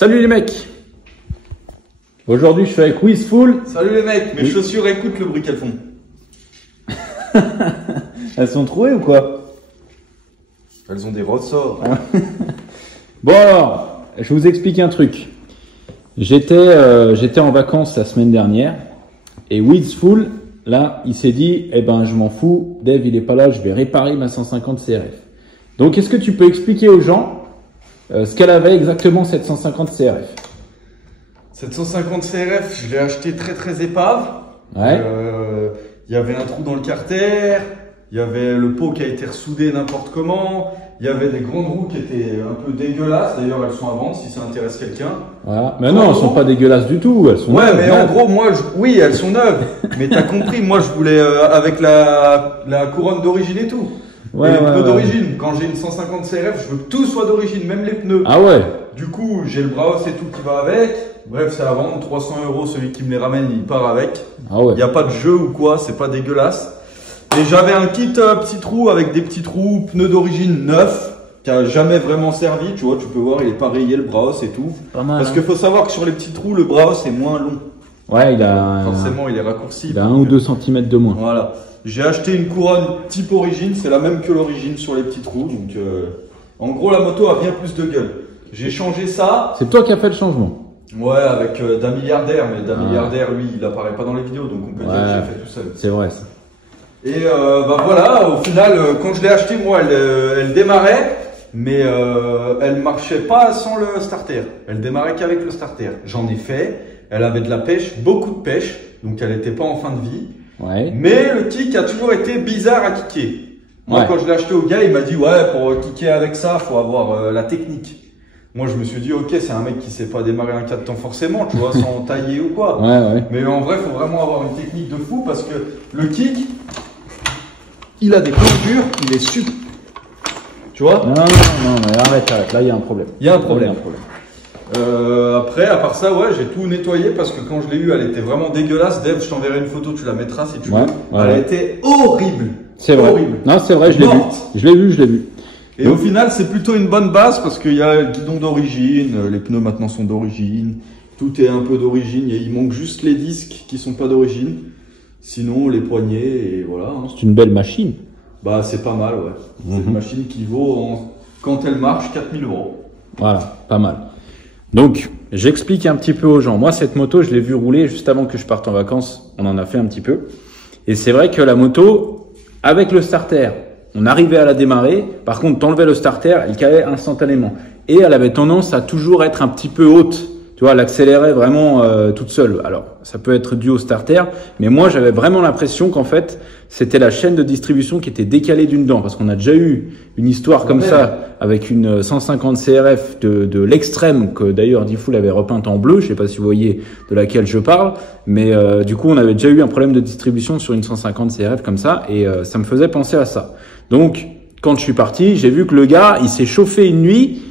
Salut les mecs. Aujourd'hui je suis avec Wizful. Salut les mecs, mes chaussures écoutent le bruit qu'elles font. Elles sont trouées ou quoi? Elles ont des ressorts. Bon alors, je vous explique un truc. J'étais en vacances la semaine dernière et Wizful, là, il s'est dit, eh ben je m'en fous, Dave il est pas là, je vais réparer ma 150 CRF. Donc est-ce que tu peux expliquer aux gens ce qu'elle avait exactement cette 150 CRF? Cette 150 CRF, je l'ai acheté très épave. Ouais. Il y avait un trou dans le carter, il y avait le pot qui a été ressoudé n'importe comment, il y avait des grandes roues qui étaient un peu dégueulasses, d'ailleurs elles sont à vendre si ça intéresse quelqu'un. Voilà. Mais non, elles sont pas dégueulasses du tout, elles sont ouais, neuves, mais en gros, moi, oui, elles sont neuves, mais t'as compris, moi je voulais avec la couronne d'origine et tout. Ouais, et les ouais, pneus ouais. d'origine, quand j'ai une 150 CRF, je veux que tout soit d'origine, même les pneus. Ah ouais. Du coup, j'ai le Brabus et tout qui va avec. Bref, c'est à vendre, 300 €, celui qui me les ramène, il part avec. Ah ouais. Il n'y a pas de jeu ou quoi, c'est pas dégueulasse. Et j'avais un kit petit trou avec des petits trous, pneus d'origine neufs, qui a jamais vraiment servi, tu vois, tu peux voir, il est pas rayé le Brabus et tout. Pas mal. Parce qu'il faut savoir que sur les petits trous, le Brabus est moins long. Ouais, il a. Forcément, il est raccourci. Il a 1 ou 2 cm de moins. Voilà. J'ai acheté une couronne type origine, c'est la même que l'origine sur les petits trous. Donc, en gros, la moto a bien plus de gueule. J'ai changé ça. C'est toi qui as fait le changement. Ouais, avec d'un milliardaire, mais d'un milliardaire, lui, il apparaît pas dans les vidéos, donc on peut dire que j'ai fait tout seul. C'est vrai ça. Et bah voilà, au final, quand je l'ai acheté, moi, elle démarrait, mais elle marchait pas sans le starter. Elle démarrait qu'avec le starter. J'en ai fait. Elle avait de la pêche, beaucoup de pêche, donc elle était pas en fin de vie. Ouais. Mais le kick a toujours été bizarre à kicker. Moi, quand je l'ai acheté au gars, il m'a dit, ouais, pour kicker avec ça, faut avoir la technique. Moi, je me suis dit, ok, c'est un mec qui sait pas démarrer un 4 temps forcément, tu vois, sans tailler ou quoi. Ouais. Mais en vrai, faut vraiment avoir une technique de fou parce que le kick, il a des planches dures, il est super. Tu vois? Non, mais arrête. Là, il y a un problème. Il y a un problème. Là, il y a un problème. Après, à part ça, ouais, j'ai tout nettoyé parce que quand je l'ai eu, elle était vraiment dégueulasse. Dave, je t'enverrai une photo, tu la mettras si tu veux. Elle était horrible. C'est vrai. Horrible. Non, c'est vrai, je l'ai vu. Je l'ai vu. Et au final, c'est plutôt une bonne base parce qu'il y a le guidon d'origine, les pneus maintenant sont d'origine, tout est un peu d'origine, il manque juste les disques qui sont pas d'origine. Sinon, les poignées et voilà. C'est une belle machine. Bah, c'est pas mal, ouais. C'est une machine qui vaut, quand elle marche, 4 000 €. Voilà, pas mal. Donc, j'explique un petit peu aux gens. Moi, cette moto, je l'ai vue rouler juste avant que je parte en vacances. On en a fait un petit peu. Et c'est vrai que la moto, avec le starter, on arrivait à la démarrer. Par contre, t'enlevais le starter, elle calait instantanément. Et elle avait tendance à toujours être un petit peu haute. Tu vois, elle accélérait vraiment toute seule. Alors, ça peut être dû au starter, mais moi, j'avais vraiment l'impression qu'en fait, c'était la chaîne de distribution qui était décalée d'une dent. Parce qu'on a déjà eu une histoire comme ça avec une 150 CRF de l'extrême, que d'ailleurs Wizful avait repeinte en bleu. Je sais pas si vous voyez de laquelle je parle, mais du coup, on avait déjà eu un problème de distribution sur une 150 CRF comme ça, et ça me faisait penser à ça. Donc, quand je suis parti, j'ai vu que le gars, il s'est chauffé une nuit,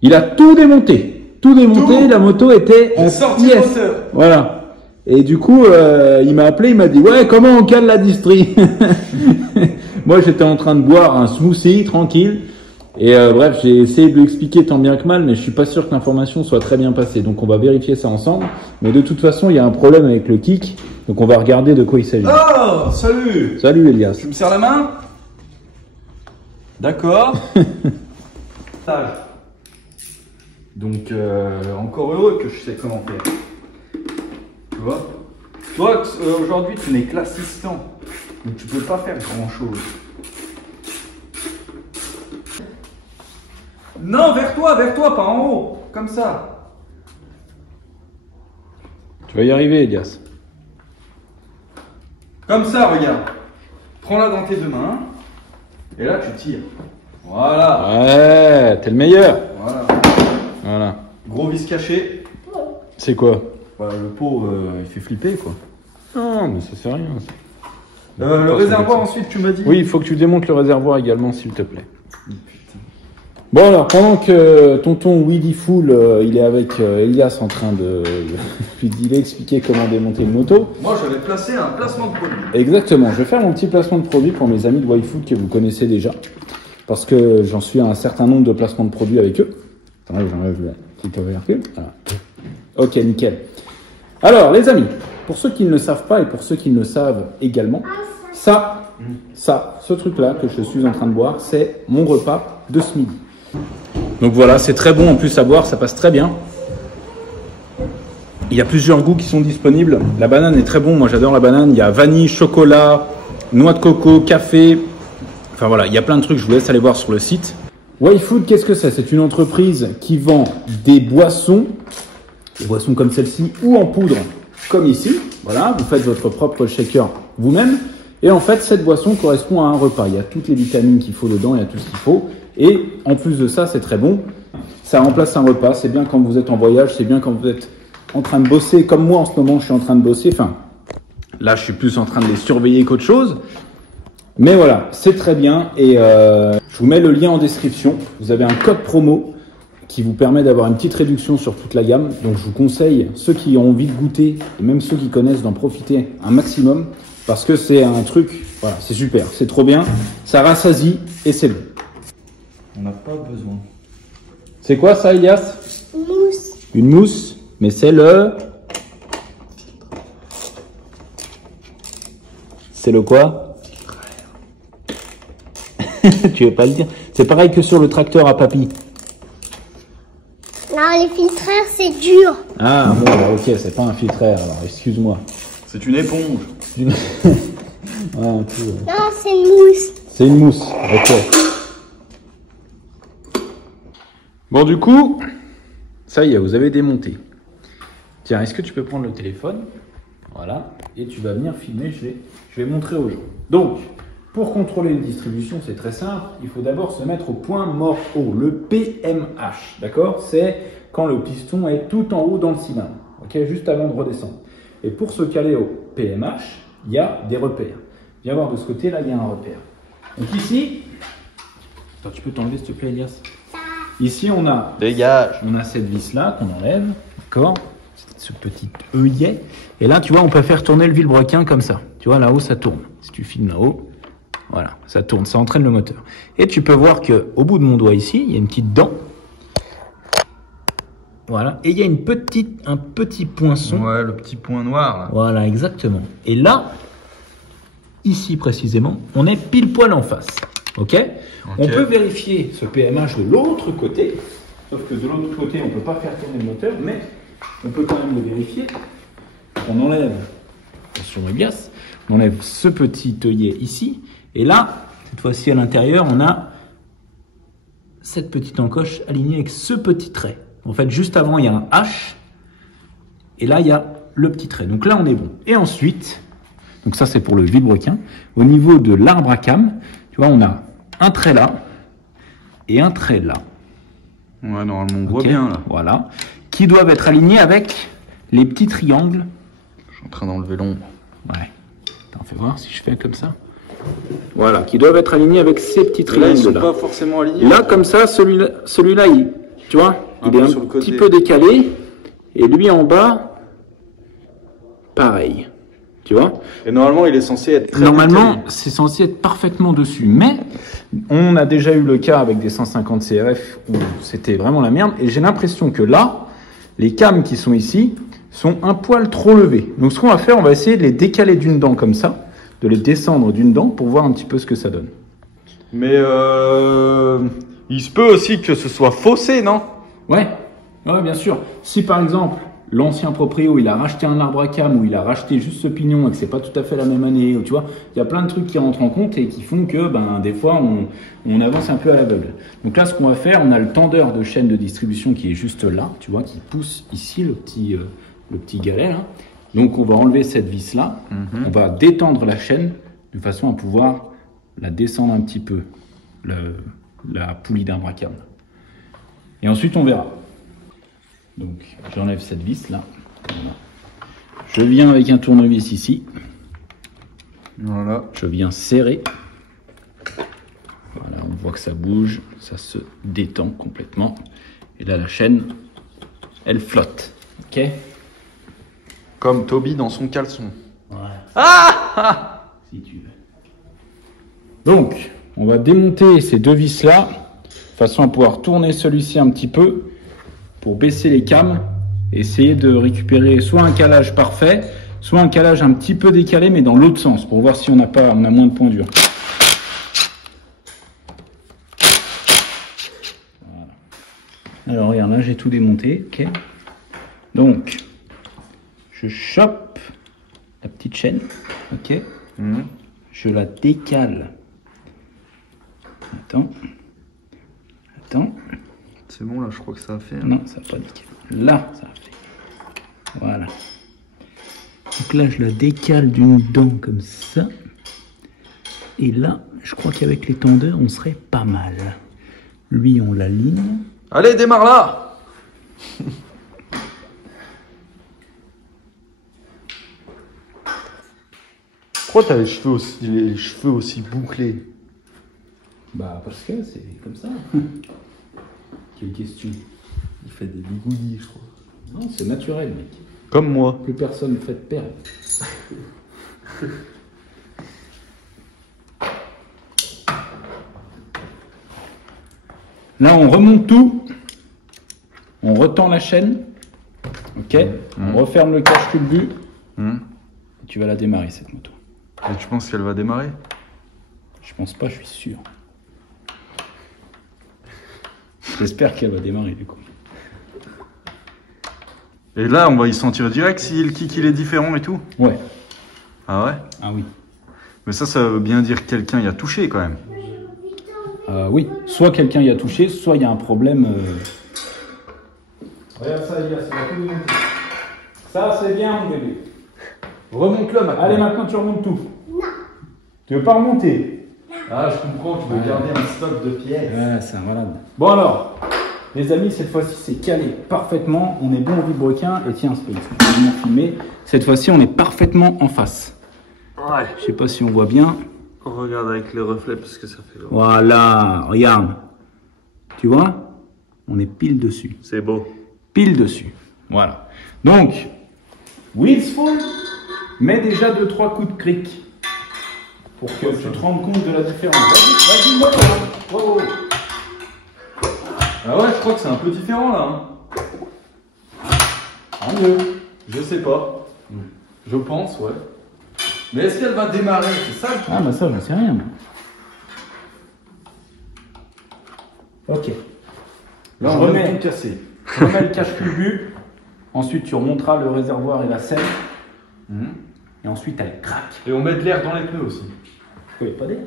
il a tout démonté. La moto était en pièces. Voilà. Et du coup, il m'a appelé, il m'a dit, ouais, comment on cale la distri? Moi, j'étais en train de boire un smoothie, tranquille. Et bref, j'ai essayé de lui expliquer tant bien que mal, mais je suis pas sûr que l'information soit très bien passée. Donc, on va vérifier ça ensemble. Mais de toute façon, il y a un problème avec le kick. Donc, on va regarder de quoi il s'agit. Oh, salut! Salut, Elias. Tu me serres la main? D'accord. Donc, encore heureux que je sais comment faire. Tu vois? Toi, aujourd'hui, tu n'es que l'assistant. Donc, tu peux pas faire grand chose. Non, vers toi, pas en haut. Comme ça. Tu vas y arriver, Elias. Comme ça, regarde. Prends-la dans tes deux mains. Et là, tu tires. Voilà. Ouais, t'es le meilleur. Voilà. Gros vis caché. C'est quoi? Bah, le pot, il fait flipper, quoi. Non, mais ça c'est rien. Le réservoir, ensuite, tu m'as dit. Oui, il faut que tu démontes le réservoir également, s'il te plaît. Bon, alors, pendant que tonton Wizful, il est avec Elias en train de lui expliquer comment démonter une moto. Moi, j'avais placé un placement de produit. Exactement. Je vais faire mon petit placement de produit pour mes amis de Wizful que vous connaissez déjà. Parce que j'en suis à un certain nombre de placements de produits avec eux. Attends, j'enlève Petite ouverture. Voilà. Ok, nickel. Alors, les amis, pour ceux qui ne le savent pas et pour ceux qui le savent également, ce truc-là que je suis en train de boire, c'est mon repas de ce midi. Donc voilà, c'est très bon en plus à boire, ça passe très bien. Il y a plusieurs goûts qui sont disponibles. La banane est très bon, moi j'adore la banane. Il y a vanille, chocolat, noix de coco, café. Enfin voilà, il y a plein de trucs, je vous laisse aller voir sur le site. YFood, qu'est-ce que c'est? C'est une entreprise qui vend des boissons comme celle-ci ou en poudre comme ici. Voilà, vous faites votre propre shaker vous-même. Et en fait, cette boisson correspond à un repas. Il y a toutes les vitamines qu'il faut dedans, il y a tout ce qu'il faut. Et en plus de ça, c'est très bon. Ça remplace un repas. C'est bien quand vous êtes en voyage, c'est bien quand vous êtes en train de bosser. Comme moi, en ce moment, je suis en train de bosser. Enfin, là, je suis plus en train de les surveiller qu'autre chose. Mais voilà, c'est très bien. Et je vous mets le lien en description. Vous avez un code promo qui vous permet d'avoir une petite réduction sur toute la gamme. Donc, je vous conseille, ceux qui ont envie de goûter, et même ceux qui connaissent, d'en profiter un maximum. Parce que c'est un truc, voilà, c'est super, c'est trop bien, ça rassasie et c'est bon. On n'a pas besoin. C'est quoi ça, Elias? Une mousse. Une mousse, mais c'est le... C'est le quoi? Tu veux pas le dire? C'est pareil que sur le tracteur à papy. Non, les filtreurs, c'est dur. Ah bon, bah, ok, c'est pas un filtreur, alors excuse-moi. C'est une éponge. Ouais, un peu, ouais. Non, c'est une mousse. C'est une mousse, ok. Bon, du coup, ça y est, vous avez démonté. Tiens, est-ce que tu peux prendre le téléphone? Voilà, et tu vas venir filmer, je vais montrer aux gens. Donc, pour contrôler une distribution, c'est très simple. Il faut d'abord se mettre au point mort haut, le PMH, d'accord? C'est quand le piston est tout en haut dans le cylindre, ok? Juste avant de redescendre. Et pour se caler au PMH, il y a des repères. Viens voir de ce côté, là, il y a un repère. Donc ici, attends, tu peux t'enlever s'il te plaît, Elias? Ici, on a cette vis-là qu'on enlève, d'accord? Ce petit œillet. Et là, tu vois, on peut faire tourner le vilebrequin comme ça. Tu vois, là-haut, ça tourne. Si tu filmes là-haut, voilà, ça tourne, ça entraîne le moteur. Et tu peux voir qu'au bout de mon doigt ici, il y a une petite dent. Voilà, et il y a un petit poinçon. Ouais, le petit point noir. Là. Voilà, exactement. Et là, ici précisément, on est pile poil en face. Ok? On peut vérifier ce PMH de l'autre côté. Sauf que de l'autre côté, on ne peut pas faire tourner le moteur, mais on peut quand même le vérifier. On enlève, attention Elias, on enlève ce petit œillet ici. Et là, cette fois-ci à l'intérieur, on a cette petite encoche alignée avec ce petit trait. En fait, juste avant, il y a un H. Et là, il y a le petit trait. Donc là, on est bon. Et ensuite, donc ça, c'est pour le vilebrequin. Au niveau de l'arbre à cam, tu vois, on a un trait là et un trait là. Ouais, normalement, on voit bien là. Voilà. Qui doivent être alignés avec les petits triangles. Je suis en train d'enlever l'ombre. Ouais. Attends, fais voir si je fais comme ça. Voilà. Qui doivent être alignés avec ces petits triangles là. Ils sont pas forcément alignés. Là, comme ça, celui-là, tu vois, il est un petit peu décalé. Et lui en bas, pareil. Tu vois? Et normalement, il est censé être très Normalement, c'est censé être parfaitement dessus. Mais on a déjà eu le cas avec des 150 CRF où c'était vraiment la merde. Et j'ai l'impression que là, les cams qui sont ici sont un poil trop levés. Donc ce qu'on va faire, on va essayer de les décaler d'une dent comme ça, de les descendre d'une dent pour voir un petit peu ce que ça donne. Mais il se peut aussi que ce soit faussé, non? Ouais, bien sûr. Si par exemple, l'ancien proprio, il a racheté un arbre à cam ou il a racheté juste ce pignon et que c'est pas tout à fait la même année, ou tu vois, il y a plein de trucs qui rentrent en compte et qui font que, des fois, on avance un peu à l'aveugle. Donc là, ce qu'on va faire, on a le tendeur de chaîne de distribution qui est juste là, tu vois, qui pousse ici le petit galet là. Donc on va enlever cette vis là, on va détendre la chaîne de façon à pouvoir la descendre un petit peu, la poulie d'arbre à cam. Et ensuite, on verra. Donc, j'enlève cette vis là. Voilà. Je viens avec un tournevis ici. Voilà. Je viens serrer. Voilà, on voit que ça bouge, ça se détend complètement. Et là, la chaîne, elle flotte. Ok? Comme Toby dans son caleçon. Voilà. Si tu veux. Donc, on va démonter ces deux vis là, de façon à pouvoir tourner celui-ci un petit peu, pour baisser les cams et essayer de récupérer soit un calage parfait, soit un calage un petit peu décalé, mais dans l'autre sens, pour voir si on a moins de points durs. Voilà. Alors regarde, là j'ai tout démonté, ok. Donc, je chope la petite chaîne, ok. Je la décale. Attends. C'est bon là, je crois que ça a fait. Non, ça n'a pas décalé. Là, ça a fait. Voilà. Donc là, je la décale d'une dent comme ça. Et là, je crois qu'avec les tendeurs, on serait pas mal. Lui, on l'aligne. Allez, démarre là. Pourquoi t'as les cheveux aussi bouclés? Bah, parce que c'est comme ça. Quelle question. Il fait des bigoudis, je crois. Non, c'est naturel, mec. Comme moi. Plus personne ne fait de perdre. Là, on remonte tout. On retend la chaîne. Ok. On referme le cache-culbut. Et tu vas la démarrer, cette moto. Et tu penses qu'elle va démarrer? Je pense pas, je suis sûr. J'espère qu'elle va démarrer, du coup. Et là, on va y sentir direct si le kick il est différent et tout? Ouais. Ah ouais? Ah oui. Mais ça veut bien dire que quelqu'un y a touché quand même. Oui. Soit quelqu'un y a touché, soit il y a un problème. Regarde ça, Elias, ça va tout démonter. Ça, c'est bien, mon bébé. Remonte-le maintenant. Allez, maintenant, tu remontes tout. Non. Tu veux pas remonter? Ah, je comprends, tu veux garder un stock de pièces. Ouais, c'est un malade. Bon alors, les amis, cette fois-ci, c'est calé parfaitement. On est bon au vilebrequin. Et tiens, c'est bien filmé. Cette fois-ci, on est parfaitement en face. Ouais. Je sais pas si on voit bien. On regarde avec les reflets parce que ça fait long. Voilà, regarde. Tu vois? On est pile dessus. C'est beau. Pile dessus. Voilà. Donc, Wheelsful, mets déjà 2-3 coups de cric pour que tu te rendes compte de la différence. Vas-y, wow. Ah ouais, je crois que c'est un peu différent là. Tant mieux. Je sais pas. Je pense, ouais. Mais est-ce qu'elle va démarrer? C'est ça le truc. Ah bah ça, j'en sais rien. Moi. Ok. Là, on remet tout cassé. On remet le cache-culbut. Ensuite, tu remonteras le réservoir et la selle. Et ensuite, elle craque. Et on met de l'air dans les pneus aussi. Oui, pas d'air.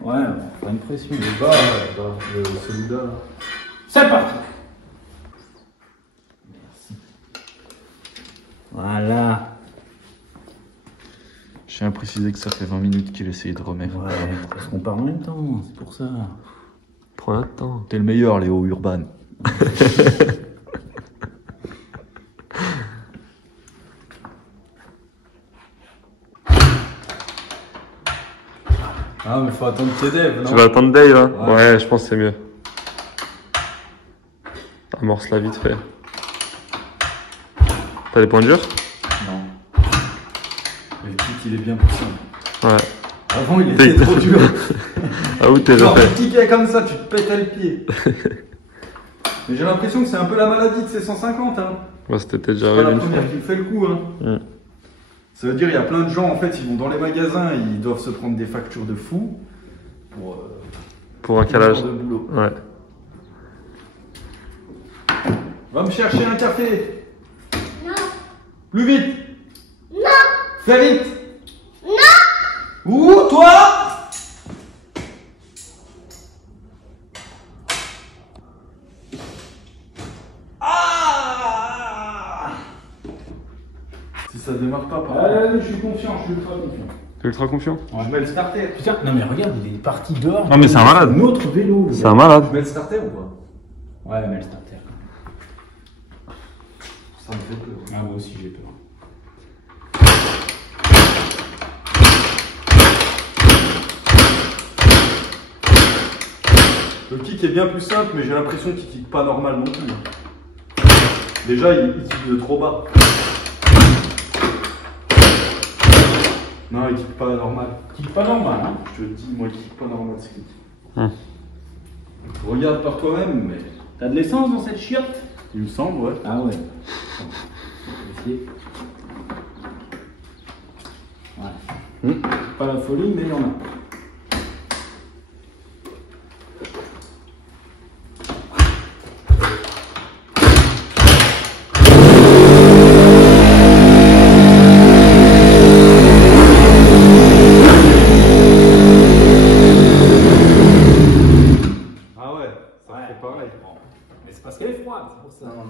Ouais, pas une pression. Le bas, celui-là. Là. C'est parti. Merci. Voilà. Je tiens à préciser que ça fait 20 minutes qu'il essaye de remettre. Ouais, parce qu'on parle en même temps, c'est pour ça. Prends le temps. T'es le meilleur, Léo Urban. Ah, mais faut attendre tes devs, non? Tu vas attendre Dave, hein? Ouais, je pense que c'est mieux. Amorce-la vite fait. T'as des points durs? Non. Le kick, il est bien plus simple. Ouais. Avant, il était trop dur. Ah oui, t'es Genre, refait. tu kickais comme ça, tu te pétais le pied. Mais j'ai l'impression que c'est un peu la maladie de ces 150, hein. Ouais, c'était déjà C'est pas arrivé la une fois. première qui me fait le coup, hein. Ça veut dire il y a plein de gens, en fait, ils vont dans les magasins, ils doivent se prendre des factures de fou Pour un calage. de boulot. Ouais. Va me chercher un café. Non. Plus vite. Non. Fais vite. Non. Ouh, toi. Ah. Si ça démarre pas, par Allez, je suis confiant, je suis ultra confiant. T'es ultra confiant? je mets le starter. Putain, non mais regarde, il est parti dehors. Non, mais c'est un malade. Notre vélo, le C'est gars. un malade. Je mets le starter ou pas? Ouais, mais le starter. Ça me fait peur. Ah, moi aussi j'ai peur. Le kick est bien plus simple, mais j'ai l'impression qu'il kick pas normal non plus. Déjà, il kick de trop bas. Non, il kick pas normal. Kick pas normal, hein. Je te le dis, moi, il kick pas normal ce kick. Hum. Regarde par toi-même, mais T'as de l'essence dans cette chiotte? Il me semble, ouais. Ah ouais. On va essayer. Ouais. Pas la folie, mais il y en a. Ah ouais, ça fait pareil. Mais c'est parce qu'elle est froide, c'est pour ça. Non.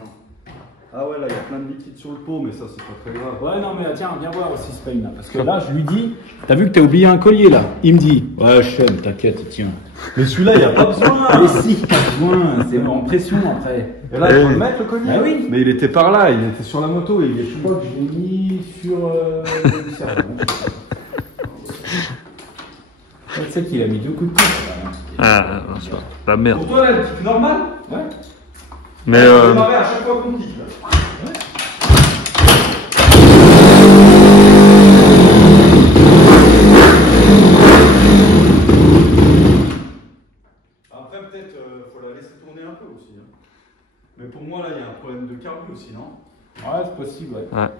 Ah ouais, là, il y a plein de liquide sur le pot, mais ça, c'est pas très grave. Ouais, non, mais tiens, viens voir aussi Spain là. Parce que là, je lui dis, t'as vu que t'as oublié un collier là? Il me dit, ouais, Sean, t'inquiète, tiens. Mais celui-là, il n'y a pas besoin. Mais si, pas besoin, c'est en pression après. Et là, il faut le mettre, le collier. Ah oui. Mais il était par là, il était sur la moto et il est Je crois que je l'ai mis sur le cerveau. Tu sais qu'il a mis 2 coups de pouce là. Ah, non, c'est pas la merde. Pour toi, là, le kick normal. Ouais. Mais On démarrer à chaque fois qu'on kick. Là. Après, peut-être, faut la laisser tourner un peu aussi. Hein. Mais pour moi, là, il y a un problème de carbu aussi, non? Ouais, c'est possible, ouais. ouais.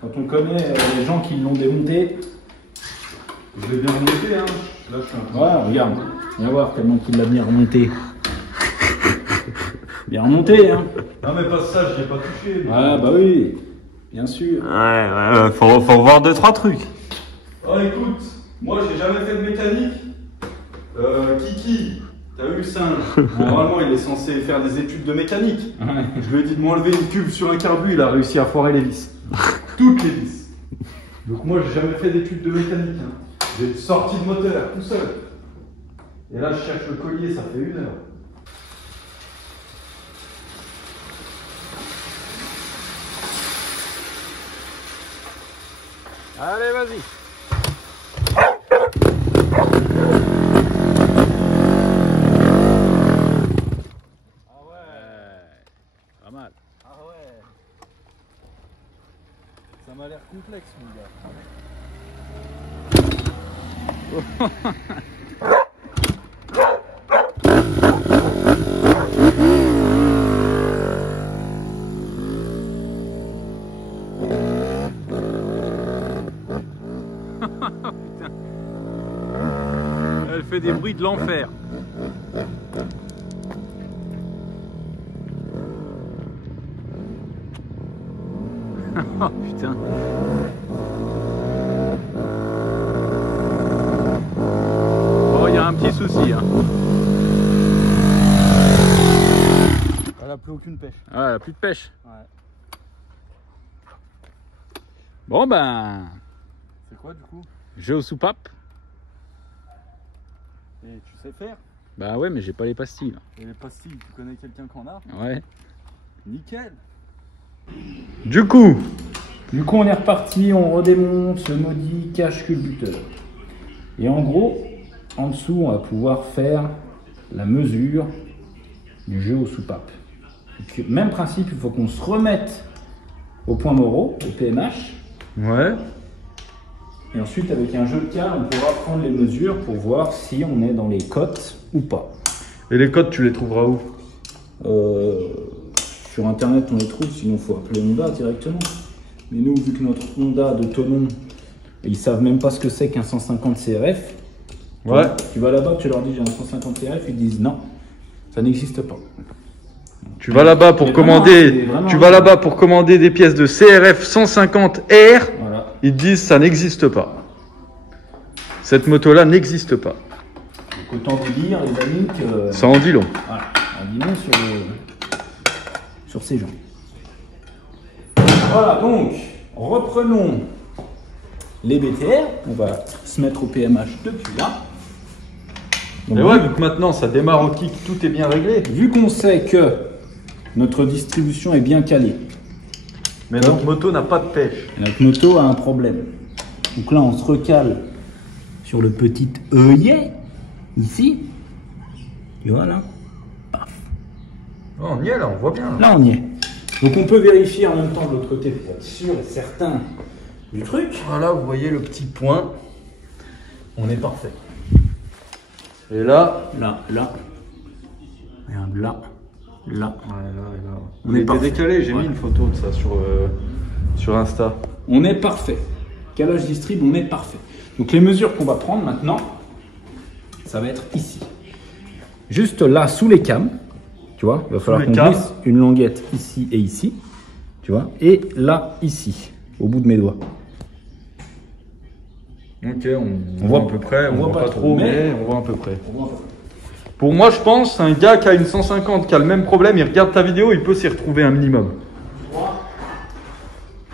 Quand on connaît les gens qui l'ont démonté. Je l'ai bien remonté, hein. Là, je suis un peu... Ouais, regarde. Viens voir tellement qu'il l'a bien remonté. Bien remonté, hein. Non, mais pas ça, je l'ai pas touché. Mais... Ah, bah oui. Bien sûr. Ouais, faut revoir 2-3 trucs. Oh, écoute, moi, j'ai jamais fait de mécanique. Kiki, t'as vu le singe? Normalement, il est censé faire des études de mécanique. Ouais. Je lui ai dit de m'enlever une tube sur un carbu, il a réussi à foirer les vis. Toutes les vis. Donc moi, j'ai jamais fait d'études de mécanique. Hein. J'ai sorti de moteur, tout seul. Et là, je cherche le collier, ça fait 1 heure. Allez, vas-y. Ah ouais. Pas mal. Ah ouais. Ça m'a l'air complexe, mon gars. Elle fait des bruits de l'enfer. Oh putain. Oh, il y a un petit souci. Hein. Elle a plus aucune pêche. Ah, elle a plus de pêche. Ouais. Bon ben, C'est quoi du coup? jeu aux soupapes. Et tu sais faire? Bah ouais, mais j'ai pas les pastilles là. Et les pastilles, tu connais quelqu'un qui en a? Ouais. Nickel. Du coup, on est reparti, on redémonte ce maudit cache culbuteur. Et en gros, en dessous, on va pouvoir faire la mesure du jeu aux soupapes. Donc, même principe, il faut qu'on se remette au point Moreau, au PMH. Ouais. Et ensuite, avec un jeu de cale, on pourra prendre les mesures pour voir si on est dans les cotes ou pas. Et les codes, tu les trouveras où? Sur internet, on les trouve, sinon il faut appeler Honda directement. Mais nous, vu que notre Honda de Tonon, ils savent même pas ce que c'est qu'un 150 CRF. Ouais. Tu vas là-bas, tu leur dis j'ai un 150 CRF, ils disent non, ça n'existe pas. Tu vas là-bas pour Mais commander, vraiment, c'est vraiment- tu vas là-bas pour commander des pièces de CRF 150R. Voilà. Ils te disent ça n'existe pas. Cette moto-là n'existe pas. Donc autant vous dire, les amis, que Ça en dit long. voilà, on dit non sur ces gens. Voilà, donc reprenons les BTR. On va se mettre au PMH depuis là. Donc, Et ouais, vu que maintenant ça démarre au kick, tout est bien réglé. vu qu'on sait que notre distribution est bien calée, Mais notre moto n'a pas de pêche. et notre moto a un problème. Donc là, on se recale sur le petit œillet, ici. Tu vois là? Paf. Oh, on y est là, on voit bien. Là, on y est. Donc on peut vérifier en même temps de l'autre côté pour être sûr et certain du truc. Voilà, vous voyez le petit point. On est parfait. Et là, Là, regarde là. là. Ouais, là. On On est était parfait. décalé, j'ai Ouais. mis une photo de ça sur Insta. On est parfait. Calage distrib, on est parfait. Donc les mesures qu'on va prendre maintenant, ça va être ici. Juste là, sous les cams, tu vois, il va falloir les qu'on cams. glisse une languette ici et ici, tu vois, et là, ici, au bout de mes doigts. Ok, on voit voit à peu près, on voit pas trop, mais mais on voit à peu près. Pour moi, je pense, un gars qui a une 150, qui a le même problème, il regarde ta vidéo, il peut s'y retrouver un minimum.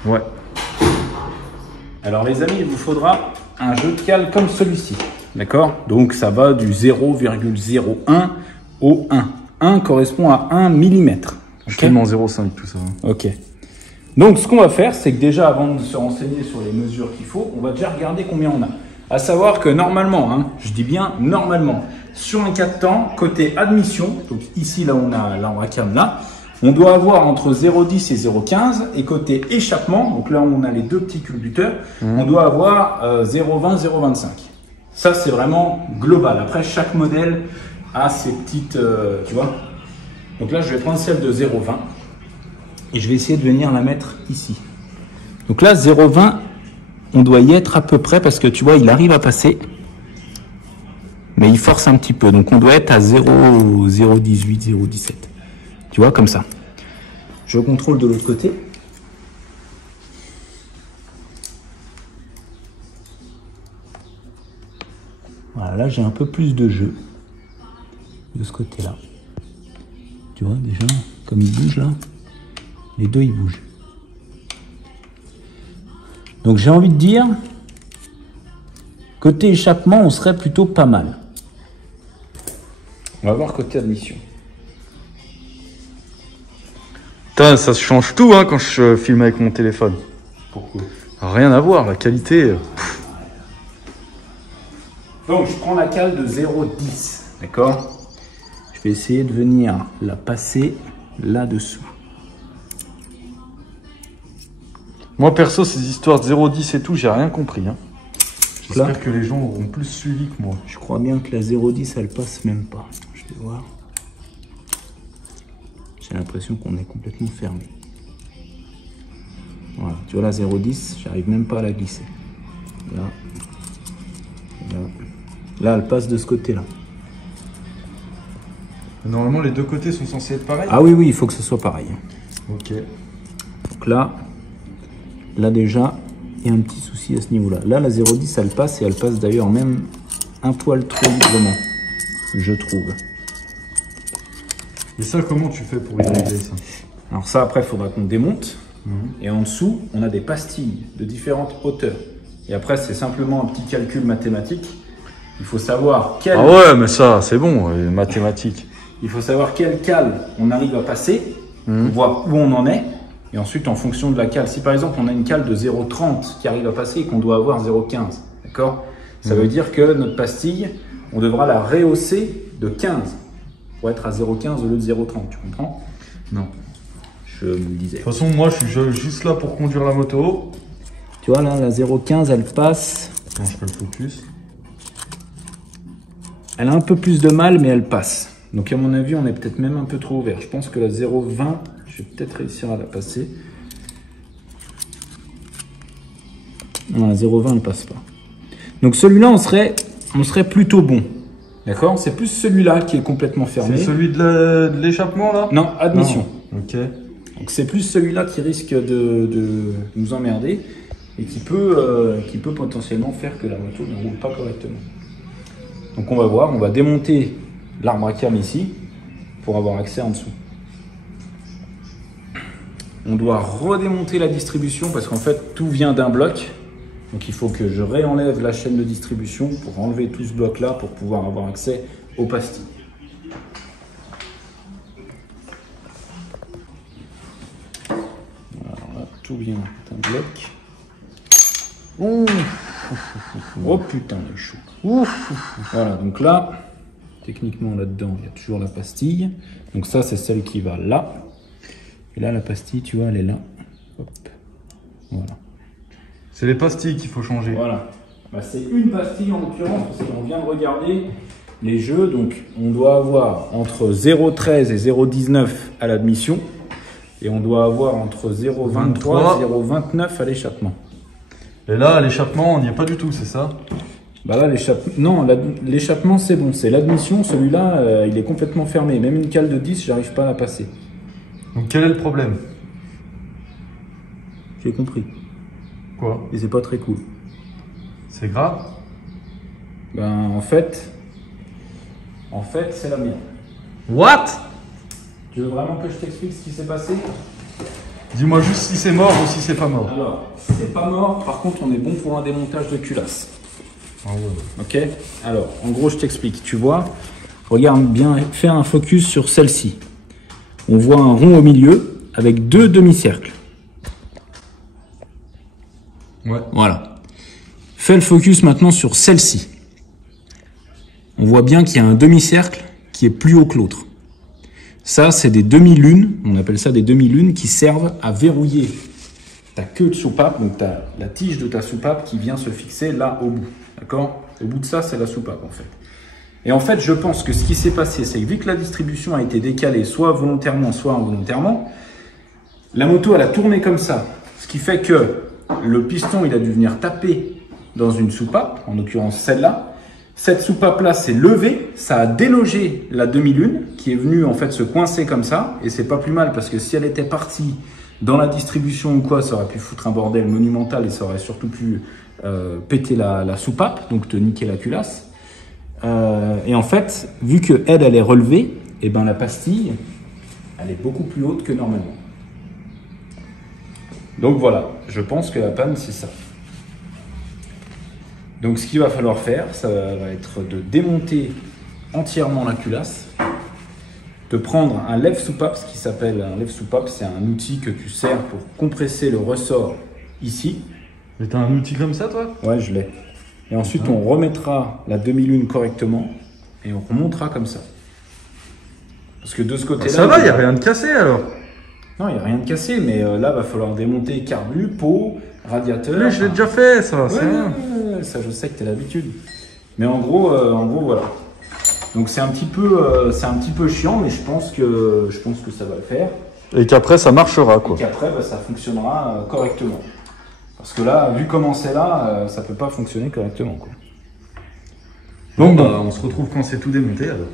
Ouais. Alors les amis, il vous faudra un jeu de cale comme celui-ci. D'accord? Donc ça va du 0,01 au 1. 1 correspond à 1 mm. Je filme en 0,5 tout ça. Ok. Donc ce qu'on va faire, c'est que déjà avant de se renseigner sur les mesures qu'il faut, on va déjà regarder combien on a. À savoir que normalement, hein, je dis bien normalement, sur un 4 temps, côté admission, donc ici là on a l'arbre à cam là, on doit avoir entre 0,10 et 0,15, et côté échappement, donc là on a les deux petits culbuteurs, on doit avoir 0,20, 0,25. Ça c'est vraiment global. Après chaque modèle a ses petites, tu vois. Donc là je vais prendre celle de 0,20. Et je vais essayer de venir la mettre ici. Donc là, 0,20, on doit y être à peu près parce que tu vois, il arrive à passer. Mais il force un petit peu. Donc on doit être à 0,18, 0,17. Tu vois, comme ça. Je contrôle de l'autre côté. Voilà, là j'ai un peu plus de jeu. De ce côté-là. Tu vois, déjà, comme il bouge là. Les deux, ils bougent. Donc j'ai envie de dire, côté échappement, on serait plutôt pas mal. On va voir côté admission. Putain, ça change tout hein, quand je filme avec mon téléphone. Pourquoi? Rien à voir, la qualité. Donc je prends la cale de 0,10. D'accord? Je vais essayer de venir la passer là-dessous. Moi perso, ces histoires de 0,10 et tout, j'ai rien compris. Hein. Là. J'espère que les gens auront plus suivi que moi. Je crois bien que la 0,10, elle passe même pas. Je vais voir. J'ai l'impression qu'on est complètement fermé. Voilà, tu vois la 0,10, j'arrive même pas à la glisser. Là. Là. Là, elle passe de ce côté-là. Normalement, les deux côtés sont censés être pareils. Ah oui, oui, il faut que ce soit pareil. Ok. Donc là déjà, il y a un petit souci à ce niveau-là. Là, la 0,10, elle passe et elle passe d'ailleurs même un poil trop librement, je trouve. Et ça, comment tu fais pour y régler ça? Alors ça, après, il faudra qu'on démonte. Et en dessous, on a des pastilles de différentes hauteurs. Et après, c'est simplement un petit calcul mathématique. Il faut savoir quelle, Ah ouais, mais ça, c'est bon, mathématiques. il faut savoir quelle cale on arrive à passer, on voit où on en est. Et ensuite, en fonction de la cale, si par exemple on a une cale de 0,30 qui arrive à passer et qu'on doit avoir 0,15, d'accord? Ça veut dire que notre pastille, on devra la rehausser de 15 pour être à 0,15 au lieu de 0,30, tu comprends? Non. Je me le disais. De toute façon, moi, je suis juste là pour conduire la moto. Tu vois là, la 0,15, elle passe. Quand je fais le focus. Elle a un peu plus de mal, mais elle passe. Donc à mon avis, on est peut-être même un peu trop ouvert. Je pense que la 0,20, je vais peut-être réussir à la passer. Non, la 0,20, elle ne passe pas. Donc celui-là, on serait plutôt bon. D'accord? C'est plus celui-là qui est complètement fermé. C'est celui de l'échappement, là? Non, admission. Non. Ok. Donc c'est plus celui-là qui risque de nous emmerder et qui peut potentiellement faire que la moto ne roule pas correctement. Donc on va voir, on va démonter l'arbre à cam ici pour avoir accès en dessous. On doit redémonter la distribution parce qu'en fait tout vient d'un bloc. Donc il faut que je réenlève la chaîne de distribution pour enlever tout ce bloc là pour pouvoir avoir accès aux pastilles. Alors là, tout vient d'un bloc. Ouh. Oh putain, le chou. Voilà, donc là, techniquement là-dedans, il y a toujours la pastille. Donc ça, c'est celle qui va là. Et là, la pastille, tu vois, elle est là. Hop. Voilà. C'est les pastilles qu'il faut changer. Voilà. Bah, c'est une pastille en l'occurrence, parce qu'on vient de regarder. les jeux. Donc, on doit avoir entre 0,13 et 0,19 à l'admission. Et on doit avoir entre 0,23 et 0,29 à l'échappement. Et là, l'échappement, on n'y est pas du tout, c'est ça? Bah là, l'échappement, c'est bon. C'est l'admission, celui-là, il est complètement fermé. Même une cale de 10, j'arrive pas à la passer. Donc, quel est le problème? J'ai compris. Quoi? Et c'est pas très cool. C'est grave? Ben, en fait, c'est la mienne. What? Tu veux vraiment que je t'explique ce qui s'est passé? Dis-moi juste si c'est mort ou si c'est pas mort. Alors, c'est pas mort. Par contre, on est bon pour un démontage de culasse. Ah ouais. Ok? Alors, en gros, je t'explique. Tu vois, regarde bien, fais un focus sur celle-ci. On voit un rond au milieu avec deux demi-cercles. Ouais. Voilà. Fais le focus maintenant sur celle-ci. On voit bien qu'il y a un demi-cercle qui est plus haut que l'autre. Ça, c'est des demi-lunes, on appelle ça des demi-lunes, qui servent à verrouiller ta queue de soupape, donc la tige de ta soupape qui vient se fixer là au bout. D'accord? Au bout de ça, c'est la soupape en fait. Et en fait, je pense que ce qui s'est passé, c'est que vu que la distribution a été décalée, soit volontairement, soit involontairement, la moto, elle a tourné comme ça. Ce qui fait que le piston, il a dû venir taper dans une soupape, en l'occurrence celle-là. Cette soupape-là s'est levée, ça a délogé la demi-lune qui est venue en fait se coincer comme ça. Et c'est pas plus mal parce que si elle était partie dans la distribution ou quoi, ça aurait pu foutre un bordel monumental et ça aurait surtout pu péter la soupape, donc te niquer la culasse. Et en fait, vu que elle est relevée, et ben la pastille, elle est beaucoup plus haute que normalement. Donc voilà, je pense que la panne, c'est ça. Donc ce qu'il va falloir faire, ça va être de démonter entièrement la culasse, de prendre un lève-soupape, ce qui s'appelle un lève-soupape, c'est un outil que tu sers pour compresser le ressort ici. Mais t'as un outil comme ça, toi? Ouais, je l'ai. Et ensuite, on remettra la demi-lune correctement et on remontera comme ça. Parce que de ce côté-là... Ça va, il n'y a rien de cassé alors? Non, il n'y a rien de cassé, mais là, va falloir démonter carbu, pot, radiateur... Mais je l'ai déjà fait, ça, c'est rien. Ouais, ça, je sais que tu as l'habitude. Mais en gros, voilà. Donc c'est un petit peu chiant, mais je pense que ça va le faire. Et qu'après, ça marchera, quoi. Et qu'après, ça fonctionnera correctement. Parce que là, vu comment c'est là, ça peut pas fonctionner correctement, quoi. Donc, on se retrouve quand c'est tout démonté, alors.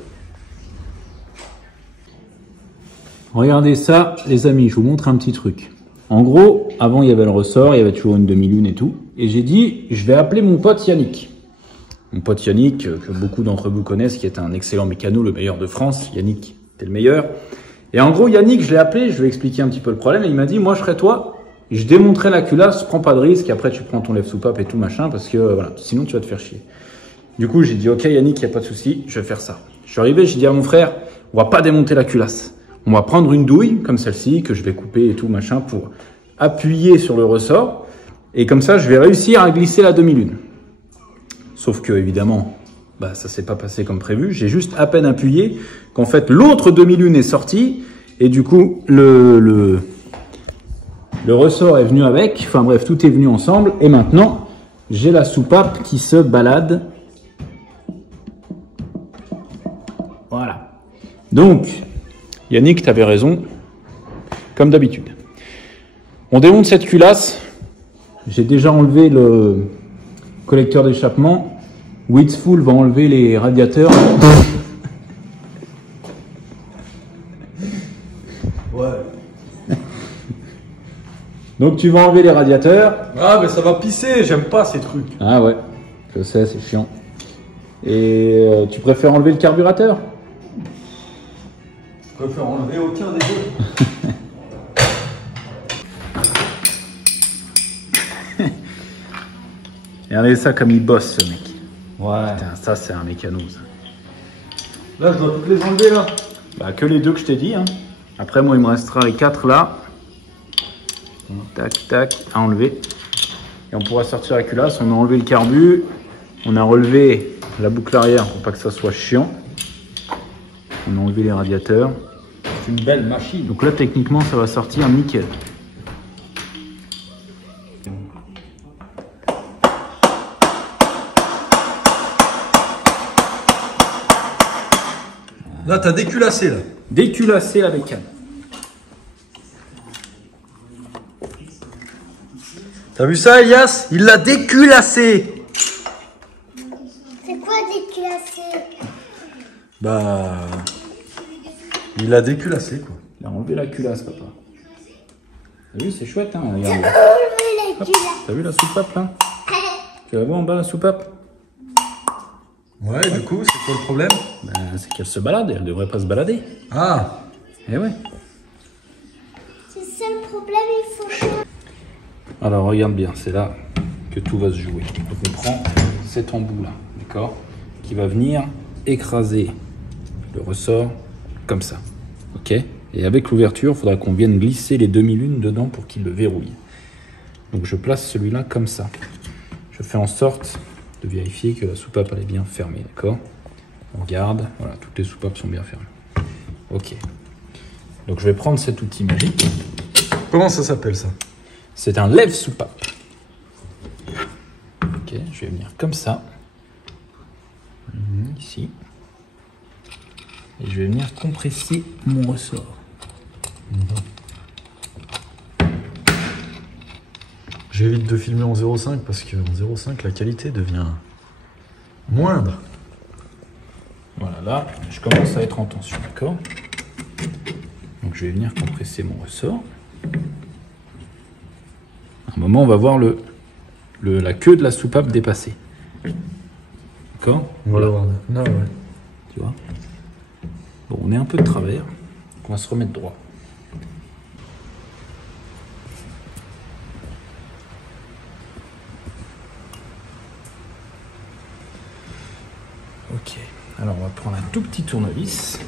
Regardez ça, les amis, je vous montre un petit truc. En gros, avant, il y avait le ressort, il y avait toujours une demi-lune et tout. Et j'ai dit, je vais appeler mon pote Yannick. Mon pote Yannick, que beaucoup d'entre vous connaissent, qui est un excellent mécano, le meilleur de France. Yannick, t'es le meilleur. Et en gros, Yannick, je l'ai appelé, je lui ai expliqué un petit peu le problème. Et il m'a dit, moi, je ferai toi. Je démonterai la culasse, prends pas de risque. Après, tu prends ton lève-soupape et tout, machin, parce que, voilà, sinon, tu vas te faire chier. Du coup, j'ai dit, ok, Yannick, il n'y a pas de souci, je vais faire ça. Je suis arrivé, j'ai dit à mon frère, on va pas démonter la culasse. On va prendre une douille, comme celle-ci, que je vais couper et tout, machin, pour appuyer sur le ressort. Et comme ça, je vais réussir à glisser la demi-lune. Sauf que, évidemment, ça s'est pas passé comme prévu. J'ai juste à peine appuyé qu'en fait, l'autre demi-lune est sortie. Et du coup, le ressort est venu avec. Enfin bref, tout est venu ensemble. Et maintenant, j'ai la soupape qui se balade. Voilà. Donc, Yannick, tu avais raison, comme d'habitude. On démonte cette culasse. J'ai déjà enlevé le collecteur d'échappement. Witzful va enlever les radiateurs. Ouais. Donc tu vas enlever les radiateurs. Ah, mais ça va pisser, j'aime pas ces trucs. Ah ouais, je sais, c'est chiant. Et tu préfères enlever le carburateur? Je préfère enlever aucun des deux. Regardez ça comme il bosse, ce mec. Ouais. Putain, ça c'est un mécano, ça. Là, je dois toutes les enlever, là. Bah que les deux que je t'ai dit, hein. Après, moi, il me restera les 4 là. Tac, tac, à enlever. Et on pourra sortir la culasse. On a enlevé le carbu. On a relevé la boucle arrière pour pas que ça soit chiant. On a enlevé les radiateurs. C'est une belle machine. Donc là, techniquement, ça va sortir nickel. Là, t'as déculassé, là. Déculassé la bécane. T'as vu ça, Elias? Il l'a déculassé. C'est quoi déclassé? Bah... Il l'a déculassé, quoi. Il a enlevé la culasse, papa. T'as vu, c'est chouette, hein, regarde. Enlever les Hop, culasses. t'as vu la soupape, là? Tu la vois en bas, la soupape? Ouais, du coup, c'est quoi le problème? Ben, c'est qu'elle se balade, elle devrait pas se balader. Ah. Eh ouais. C'est ça le problème, il faut changer. Alors, regarde bien, c'est là que tout va se jouer. Donc, on prend cet embout-là, d'accord? Qui va venir écraser le ressort comme ça, ok? Et avec l'ouverture, il faudra qu'on vienne glisser les demi-lunes dedans pour qu'il le verrouille. Donc, je place celui-là comme ça. Je fais en sorte de vérifier que la soupape elle est bien fermée, d'accord? On regarde, voilà, toutes les soupapes sont bien fermées. Ok. Donc je vais prendre cet outil magique. Comment ça s'appelle, ça? C'est un lève-soupape. Ok, je vais venir comme ça. Ici. Et je vais venir compresser mon ressort. J'évite de filmer en 0,5 parce qu'en 0,5, la qualité devient moindre. Voilà, là, je commence à être en tension, d'accord? Donc je vais venir compresser mon ressort. À un moment, on va voir la queue de la soupape dépasser. D'accord? On va le voir. Non, ouais. Tu vois? Bon, on est un peu de travers. Donc on va se remettre droit. Ok. Alors on va prendre un tout petit tournevis.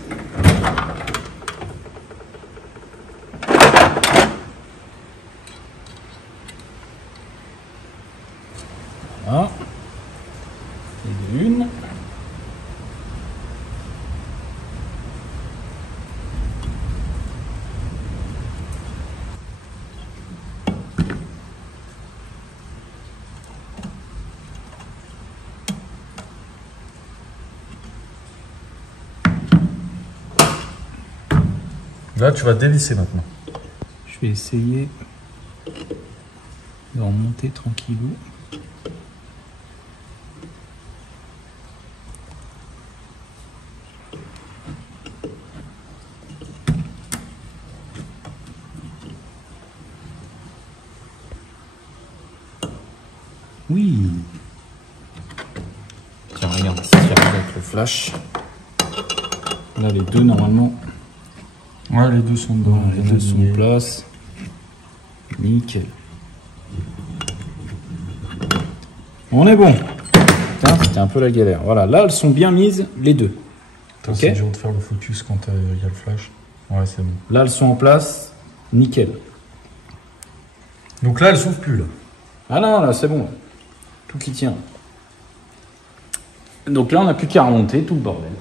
Voilà. Et de une. Là, tu vas dévisser maintenant. Je vais essayer de remonter tranquillou. Oui. Tiens, regarde, si j'arrive avec le flash. Là, les deux, normalement, Ouais, les deux sont dedans. les deux sont en place. Nickel. On est bon. Putain, c'était un peu la galère. Voilà, là, elles sont bien mises, les deux. Attends, Ok. c'est dur de faire le focus quand il y a le flash. Ouais, c'est bon. Là, elles sont en place. Nickel. Donc là, elles s'ouvrent plus, là. Ah non, là, c'est bon. Tout qui tient. Donc là, on n'a plus qu'à remonter tout le bordel.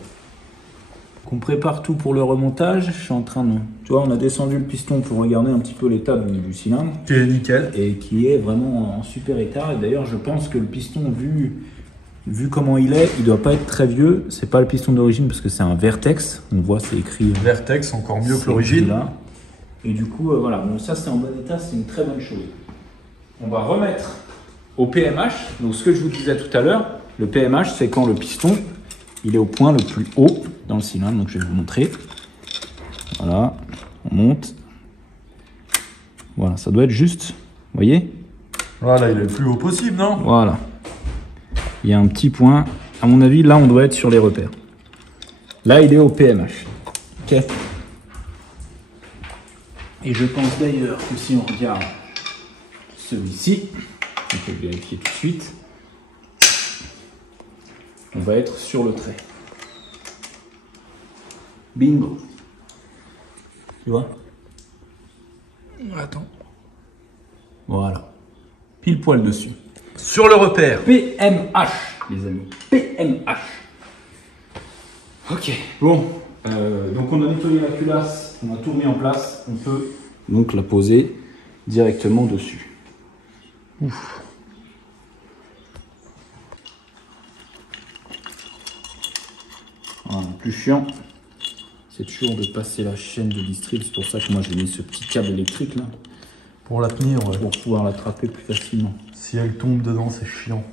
On prépare tout pour le remontage. Je suis en train de... Tu vois, on a descendu le piston pour regarder un petit peu l'état du cylindre. Qui est nickel. Et qui est vraiment en super état. Et d'ailleurs, je pense que le piston, vu comment il est, il doit pas être très vieux. C'est pas le piston d'origine parce que c'est un Vertex. On voit, c'est écrit... Vertex, encore mieux que c'est l'origine. écrit là. Et du coup, voilà. Bon, ça, c'est en bon état. C'est une très bonne chose. On va remettre au PMH. Donc, ce que je vous disais tout à l'heure, le PMH, c'est quand le piston, il est au point le plus haut dans le cylindre. Donc, je vais vous montrer. Voilà. On monte. Voilà, ça doit être juste. Vous voyez? Voilà, il est le plus haut possible, non? Voilà. Il y a un petit point. À mon avis, là, on doit être sur les repères. Là, il est au PMH. Ok. Et je pense d'ailleurs que si on regarde celui-ci, on peut vérifier tout de suite, on va être sur le trait. Bingo. Tu vois? Attends. Voilà. Pile poil dessus. Sur le repère. PMH, les amis. PMH. Ok, bon. Donc on a nettoyé la culasse, on a tout mis en place. On peut donc la poser directement dessus. Ouf. Voilà, plus chiant, c'est toujours de passer la chaîne de distrib. C'est pour ça que moi j'ai mis ce petit câble électrique là. Pour la tenir, ouais. Pour pouvoir l'attraper plus facilement. Si elle tombe dedans, c'est chiant.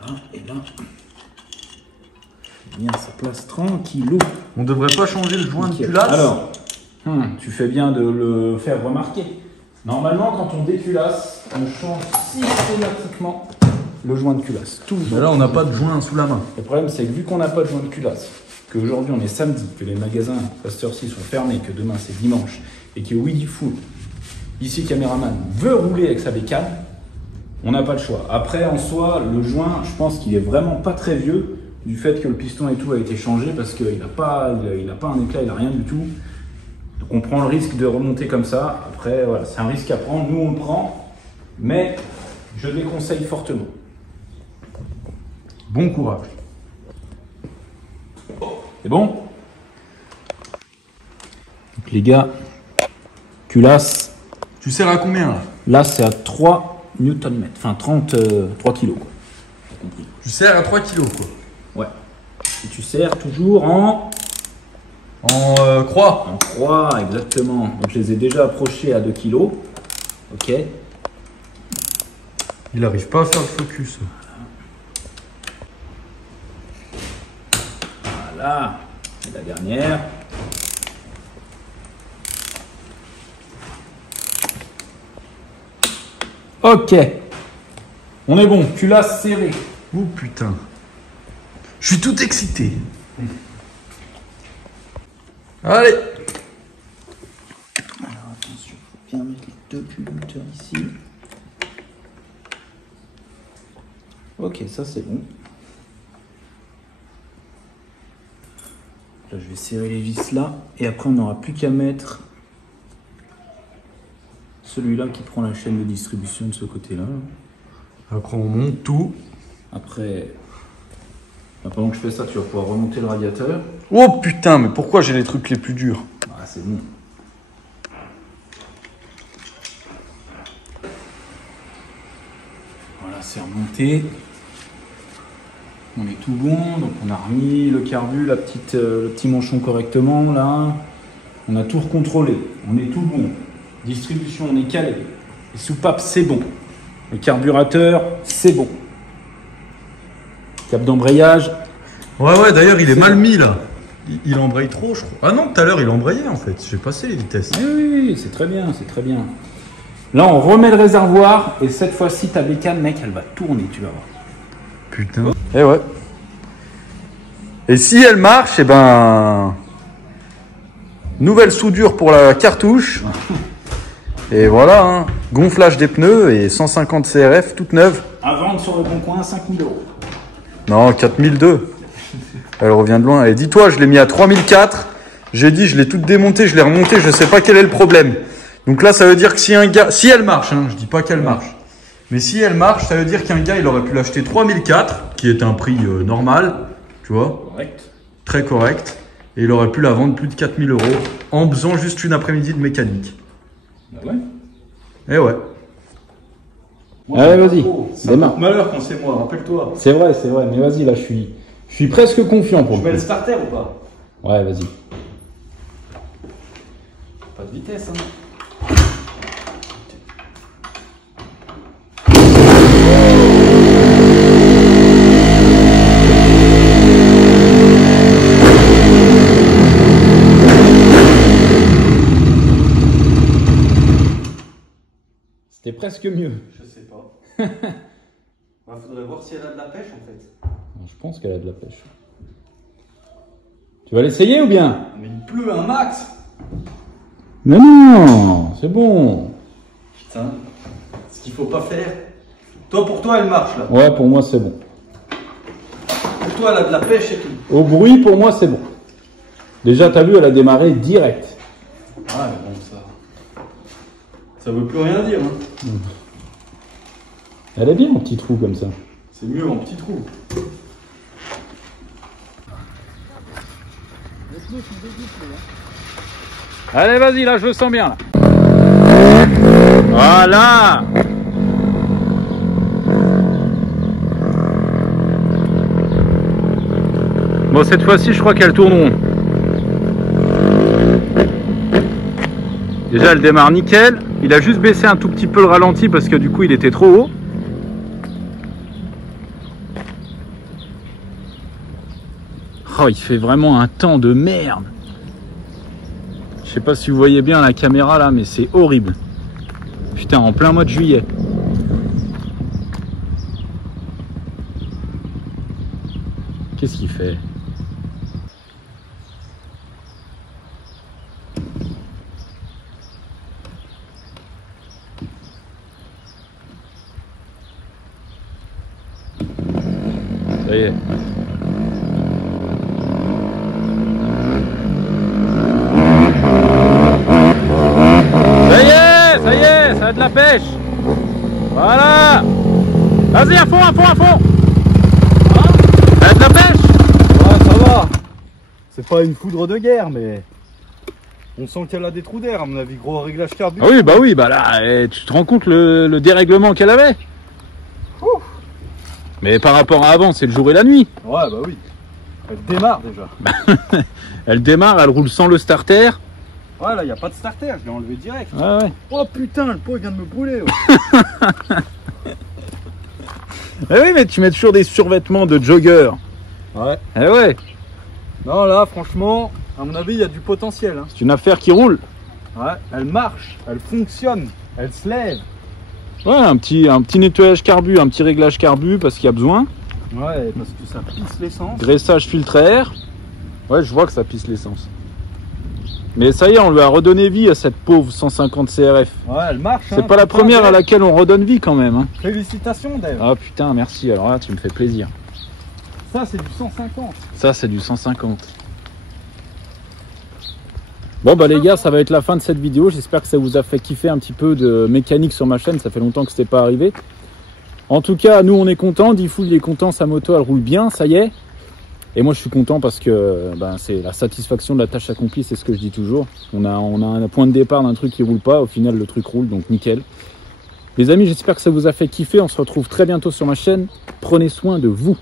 Voilà, et là, bien sa place tranquillou. On devrait pas changer le joint de Nickel. culasse. Alors, tu fais bien de le faire remarquer. Normalement, quand on déculasse, on change systématiquement le joint de culasse. Toujours. Mais là, on n'a pas de joint sous la main. Le problème, c'est que vu qu'on n'a pas de joint de culasse, qu'aujourd'hui on est samedi, que les magasins à cette heure-ci sont fermés, que demain c'est dimanche, et que Weedy Food, ici caméraman, veut rouler avec sa bécane, on n'a pas le choix. Après, en soi, le joint, je pense qu'il est vraiment pas très vieux, du fait que le piston et tout a été changé, parce qu'il n'a pas, il a pas un éclat, il n'a rien du tout. Donc on prend le risque de remonter comme ça. Après, voilà, c'est un risque à prendre, nous on le prend, mais je déconseille fortement. Bon courage. C'est bon? Donc les gars, culasse, Tu serres à combien là? là c'est à 3 Nm, enfin 33 kg quoi. J'ai compris. Tu serres à 3 kg quoi. Ouais. Et tu serres toujours en Croix. En croix, exactement. Donc je les ai déjà approchés à 2 kg. Ok. Il n'arrive pas à faire le focus. Voilà. Et la dernière. Ok. On est bon. Culasse serrée. Oh putain. Je suis tout excité. Allez. Alors attention, faut bien mettre les deux culbuteurs ici. Ok, ça c'est bon. Là, je vais serrer les vis là. Et après, on n'aura plus qu'à mettre celui-là qui prend la chaîne de distribution de ce côté-là. Après on monte tout. Après, pendant que je fais ça, tu vas pouvoir remonter le radiateur. Oh putain, mais pourquoi j'ai les trucs les plus durs? Ah, c'est bon. Voilà, c'est remonté. On est tout bon, donc on a remis le carbu, le petit manchon correctement là. On a tout recontrôlé, on est tout bon. Distribution, on est calé. Les soupapes, c'est bon. Le carburateur, c'est bon. Cap d'embrayage. Ouais, d'ailleurs il est mal mis là. Il embraye trop, je crois. Ah non, tout à l'heure il embrayait en fait. J'ai passé les vitesses. Oui, c'est très bien, c'est très bien. Là, on remet le réservoir et cette fois-ci, ta bécane, mec, elle va tourner, tu vas voir. Putain. Eh ouais. Et si elle marche, eh ben... Nouvelle soudure pour la cartouche. Et voilà, hein. Gonflage des pneus et 150 CRF, toute neuve. À vendre sur le bon coin, 5 000 €. Non, 4002. Elle revient de loin. Et dis-toi, je l'ai mis à 3004. J'ai dit, je l'ai toute démontée, je l'ai remontée, je sais pas quel est le problème. Donc là, ça veut dire que si un gars... Si elle marche, hein, je dis pas qu'elle marche. Mais si elle marche, ça veut dire qu'un gars, il aurait pu l'acheter 3004, qui est un prix normal, tu vois. Correct. Très correct. Et il aurait pu la vendre plus de 4000 € en faisant juste une après-midi de mécanique. Bah ouais. Eh ouais. Allez, vas-y, démarre. Malheur quand c'est moi, rappelle-toi. C'est vrai, mais vas-y, là, je suis presque confiant pour Je mets le le coup. starter ou pas? Ouais, vas-y. Pas de vitesse, hein. C'était presque mieux. Je sais pas. Faudrait voir si elle a de la pêche en fait. Je pense qu'elle a de la pêche. Tu vas l'essayer ou bien? Mais il pleut un max. Non, c'est bon. Putain, ce qu'il faut pas faire. Toi, pour toi, elle marche là. Ouais, pour moi, c'est bon. Pour toi, elle a de la pêche et tout. Au bruit, pour moi, c'est bon. Déjà, t'as vu, elle a démarré direct. Ah, mais bon, ça veut plus rien dire. Hein. Elle est bien en petit trou comme ça. C'est mieux en petit trou. Allez, vas-y, là, je le sens bien. Là. Voilà. Bon, cette fois-ci, je crois qu'elle tourne rond. Déjà, elle démarre nickel. Il a juste baissé un tout petit peu le ralenti parce que du coup, il était trop haut. Oh, il fait vraiment un temps de merde. Je sais pas si vous voyez bien la caméra là, mais c'est horrible. Putain, en plein mois de juillet. Qu'est-ce qu'il fait? Ça y est. Ça y est, ça a de la pêche. Voilà. Vas-y, à fond, à fond, à fond. Ça a de la pêche. Ouais, ça va. C'est pas une foudre de guerre, mais on sent qu'elle a des trous d'air, à mon avis. Gros réglage carburant. Ah oui, bah là, tu te rends compte le dérèglement qu'elle avait. Ouf. Mais par rapport à avant, c'est le jour et la nuit. Ouais, bah oui. Elle démarre déjà. Elle démarre, elle roule sans le starter. Ouais, là, il n'y a pas de starter, je l'ai enlevé direct. Ah ouais. Oh putain, le pot il vient de me brûler. Ouais. Eh oui, mais tu mets toujours des survêtements de jogger. Ouais. Eh ouais, Non, là, franchement, à mon avis, il y a du potentiel. Hein. c'est une affaire qui roule. Ouais, elle marche, elle fonctionne, elle se lève. Ouais, un petit nettoyage carbu, un petit réglage carbu parce qu'il y a besoin. Ouais, parce que ça pisse l'essence. Graissage filtre à air. Ouais, je vois que ça pisse l'essence. Mais ça y est, on lui a redonné vie à cette pauvre 150 CRF. Ouais, elle marche. C'est pas la première à laquelle on redonne vie quand même. Hein. Félicitations, Dave. Ah putain, merci. Alors là, tu me fais plaisir. Ça, c'est du 150. Ça, c'est du 150. Bon bah les gars, ça va être la fin de cette vidéo. J'espère que ça vous a fait kiffer un petit peu de mécanique sur ma chaîne. Ça fait longtemps que c'était pas arrivé. En tout cas, nous on est contents. Diffoul est content, sa moto elle roule bien, ça y est. Et moi je suis content parce que c'est la satisfaction de la tâche accomplie, c'est ce que je dis toujours. On a un point de départ d'un truc qui roule pas, au final le truc roule, donc nickel. Les amis, j'espère que ça vous a fait kiffer. On se retrouve très bientôt sur ma chaîne. Prenez soin de vous.